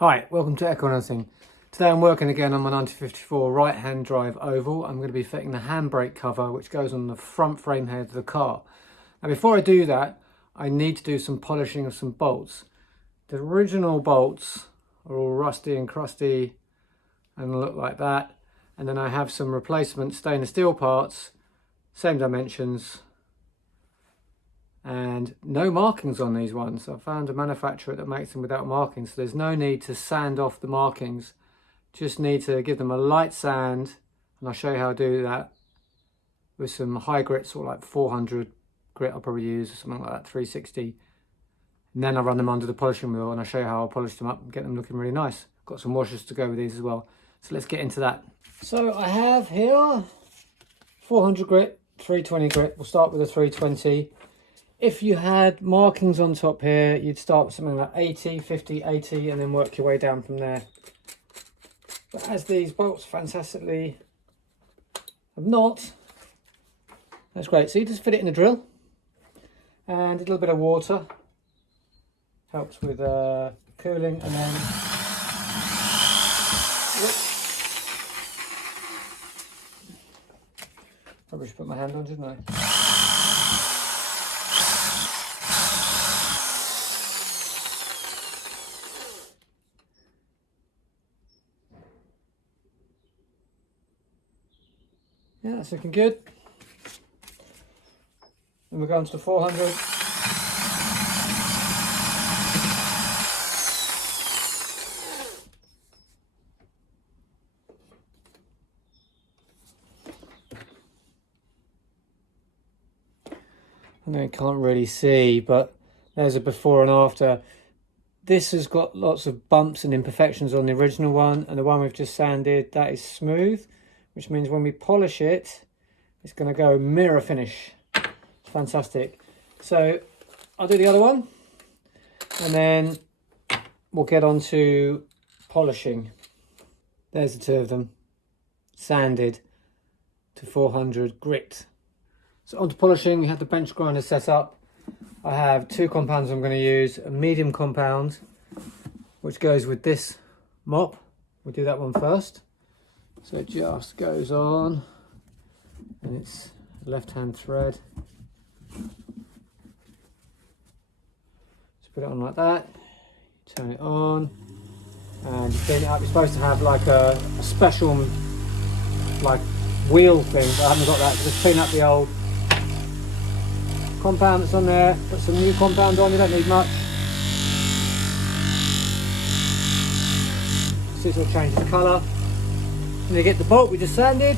Hi, welcome to Echo Nothing. Today I'm working again on my 1954 right-hand drive oval. I'm going to be fitting the handbrake cover which goes on the front frame head of the car. Now before I do that, I need to do some polishing of some bolts. The original bolts are all rusty and crusty and look like that. And then I have some replacement stainless steel parts, same dimensions, and no markings on these ones. I found a manufacturer that makes them without markings, so there's no need to sand off the markings. Just need to give them a light sand, and I'll show you how to do that with some high grits, or like 400 grit I'll probably use, or something like that, 360. And then I run them under the polishing wheel and I'll show you how I'll polish them up and get them looking really nice. Got some washers to go with these as well. So let's get into that. So I have here 400 grit, 320 grit. We'll start with a 320. If you had markings on top here, you'd start with something like 80, 50, 80, and then work your way down from there. But as these bolts fantastically have not, that's great. So you just fit it in a drill, and a little bit of water helps with cooling, and then probably should put my hand on, shouldn't I? Yeah, that's looking good. Then we're going to the 400. I know you can't really see, but there's a before and after. This has got lots of bumps and imperfections on the original one, and the one we've just sanded, that is smooth, which means when we polish it, it's going to go mirror finish. It's fantastic. So I'll do the other one, and then we'll get on to polishing. There's the two of them, sanded to 400 grit. So on to polishing, we have the bench grinder set up. I have two compounds I'm going to use. A medium compound, which goes with this mop. We'll do that one first. So it just goes on, and it's left-hand thread. Just put it on like that, turn it on, and clean it up. You're supposed to have like a special like wheel thing, but I haven't got that. So just clean up the old compound that's on there, put some new compound on, you don't need much. See, it will change the colour. And you get the bolt we just sanded,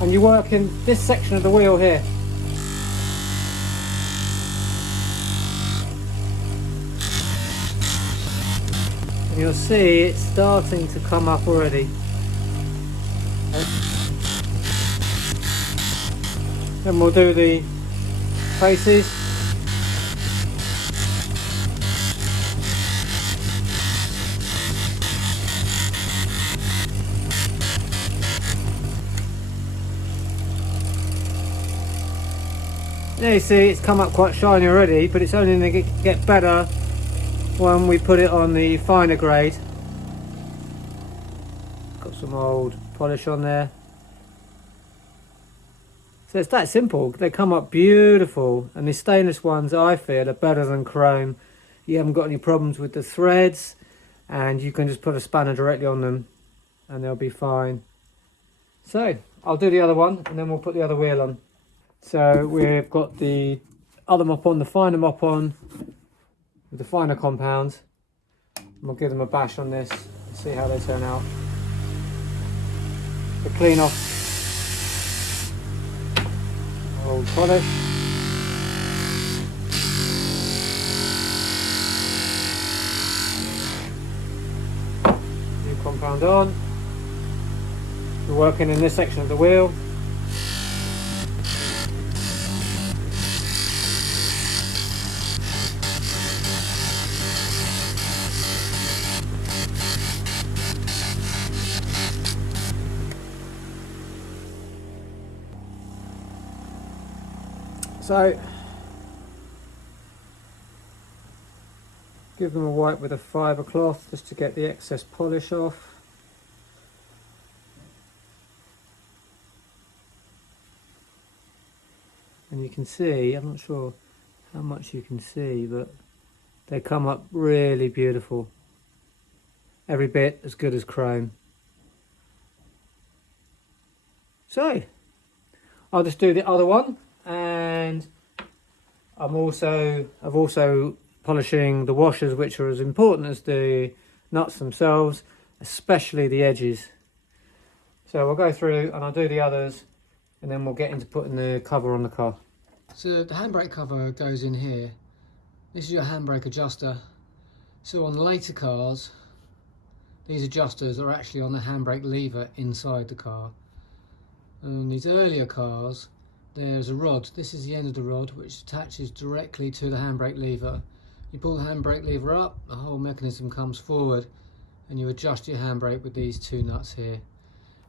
and you work in this section of the wheel here. And you'll see it's starting to come up already. Then we'll do the faces. There you see it's come up quite shiny already, but it's only going to get better when we put it on the finer grade. Got some old polish on there. So it's that simple. They come up beautiful, and the stainless ones I feel are better than chrome. You haven't got any problems with the threads, and you can just put a spanner directly on them and they'll be fine. So I'll do the other one, and then we'll put the other wheel on. So we've got the other mop on, the finer mop on, with the finer compound. We'll give them a bash on this and see how they turn out. To clean off old polish. New compound on. We're working in this section of the wheel. So give them a wipe with a fibre cloth just to get the excess polish off. And you can see, I'm not sure how much you can see, but they come up really beautiful. Every bit as good as chrome. So, I'll just do the other one, and I'm also polishing the washers, which are as important as the nuts themselves, especially the edges. So we'll go through and I'll do the others, and then we'll get into putting the cover on the car. So the handbrake cover goes in here. This is your handbrake adjuster. So on later cars, these adjusters are actually on the handbrake lever inside the car. And on these earlier cars, there's a rod. This is the end of the rod, which attaches directly to the handbrake lever. You pull the handbrake lever up, the whole mechanism comes forward, and you adjust your handbrake with these two nuts here.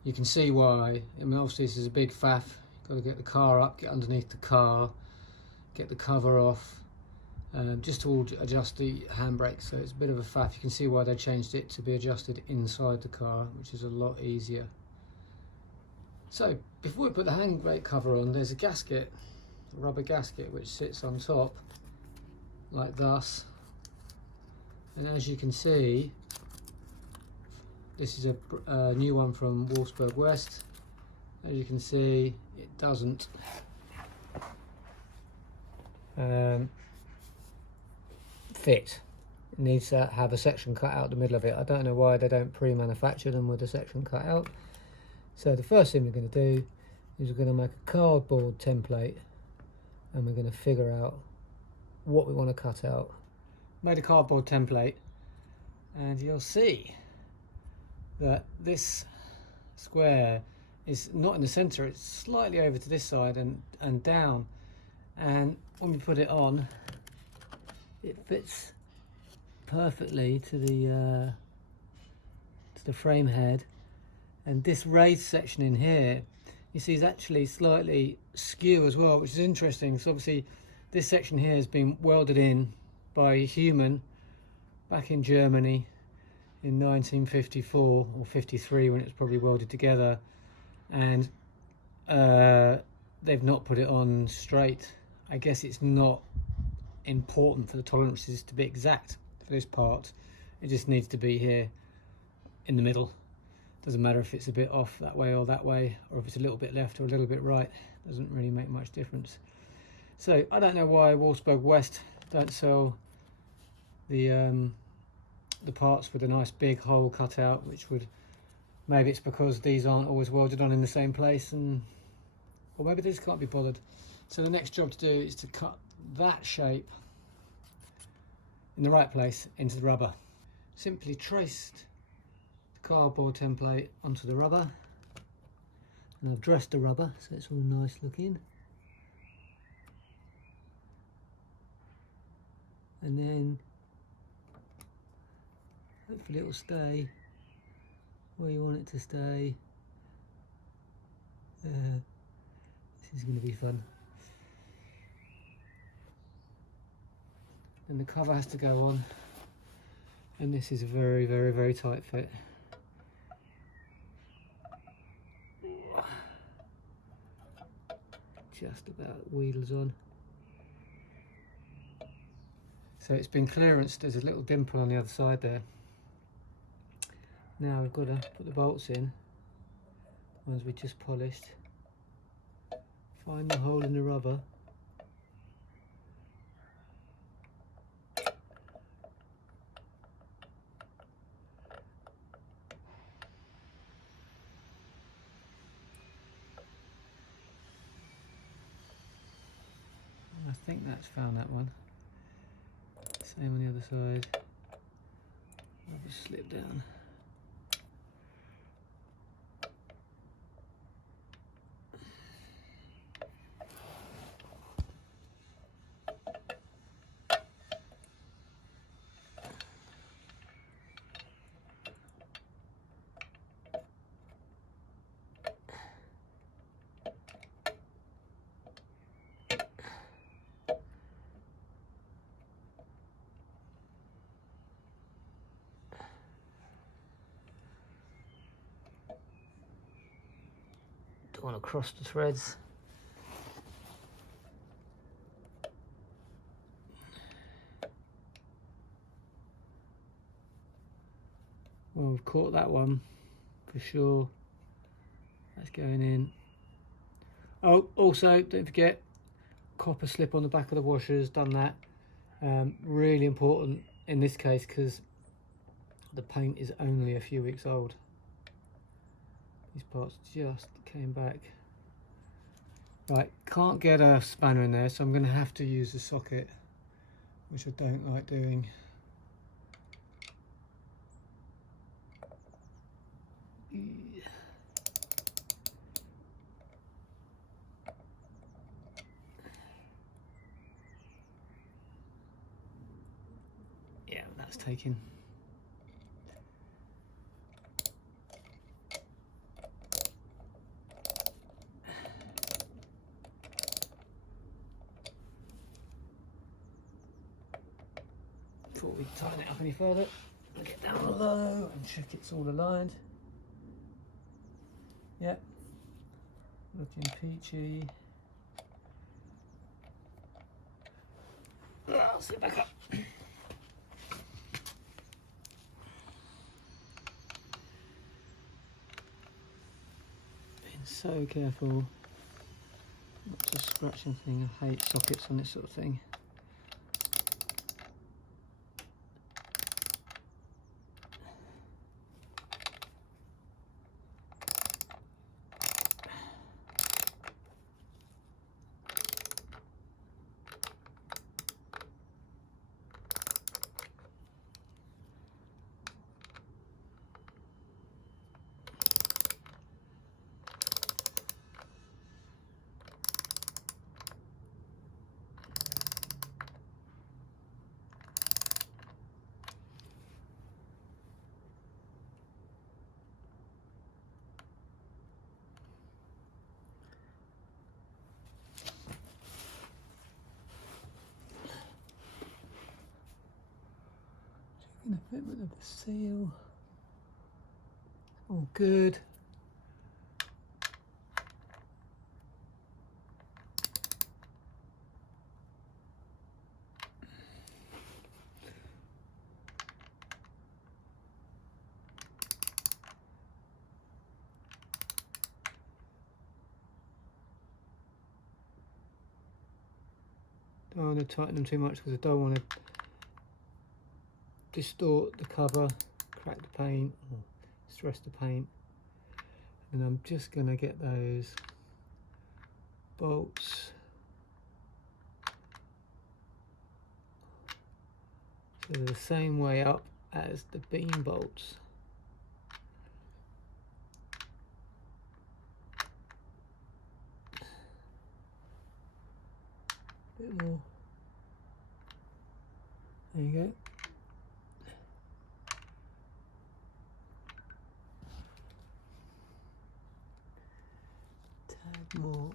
You can see why. I mean, obviously this is a big faff. You've got to get the car up, get underneath the car, get the cover off, just to adjust the handbrake. So it's a bit of a faff. You can see why they changed it to be adjusted inside the car, which is a lot easier. So before we put the handbrake cover on, there's a gasket, a rubber gasket, which sits on top like thus. And as you can see, this is a new one from Wolfsburg West. As you can see, it doesn't fit. It needs to have a section cut out the middle of it. I don't know why they don't pre-manufacture them with a section cut out. So the first thing we're going to do is we're going to make a cardboard template, and we're going to figure out what we want to cut out. Made a cardboard template, and you'll see that this square is not in the center, it's slightly over to this side and down, and when we put it on, it fits perfectly to the frame head. And this raised section in here, you see, is actually slightly skew as well, which is interesting. So obviously this section here has been welded in by a human back in Germany in 1954 or 53, when it was probably welded together, and they've not put it on straight. I guess it's not important for the tolerances to be exact for this part. It just needs to be here in the middle. Doesn't matter if it's a bit off that way or that way, or if it's a little bit left or a little bit right. Doesn't really make much difference. So I don't know why Wolfsburg West don't sell the parts with a nice big hole cut out, which would, maybe it's because these aren't always welded on in the same place, and or maybe they just can't be bothered. So the next job to do is to cut that shape in the right place into the rubber. Simply traced the cardboard template onto the rubber, and I've dressed the rubber so it's all nice looking, and then hopefully it will stay where you want it to stay. This is going to be fun. And the cover has to go on, and this is a very, very, very tight fit. Just about wheels on. So it's been clearanced. There's a little dimple on the other side there. Now we've got to put the bolts in, ones we just polished. Find the hole in the rubber. I think that's found that one. Same on the other side. I'll just slip down. Going across the threads. Well, we've caught that one for sure. That's going in. Oh, also don't forget copper slip on the back of the washers. Done that. Really important in this case because the paint is only a few weeks old. These parts just came back. Right, can't get a spanner in there, so I'm going to have to use the socket, which I don't like doing. Yeah, that's taken. Before we tighten it up any further, I'll get down low and check it's all aligned. Yep, looking peachy. I'll sit back up. Being so careful not to scratch anything. I hate sockets on this sort of thing. The fitment of the seal, all good. Don't want to tighten them too much because I don't want to distort the cover, crack the paint, or stress the paint. And I'm just going to get those bolts so they're the same way up as the beam bolts. A bit more. There you go. More.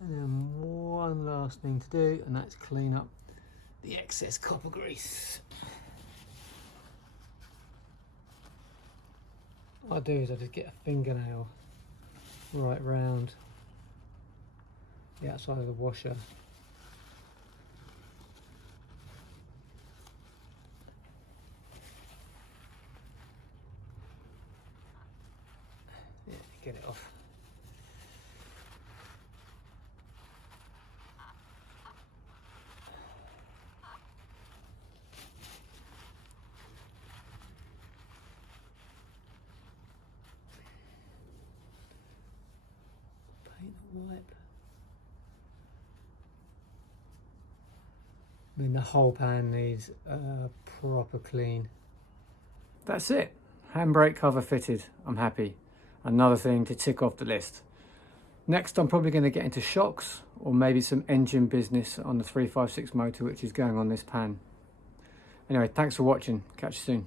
And then one last thing to do, and that's clean up the excess copper grease. What I do is I just get a fingernail right round the outside of the washer. Get it off. Paint a wipe. I mean, the whole pan needs a proper clean. That's it. Handbrake cover fitted. I'm happy. Another thing to tick off the list. Next, I'm probably going to get into shocks or maybe some engine business on the 356 motor, which is going on this pan. Anyway, thanks for watching. Catch you soon.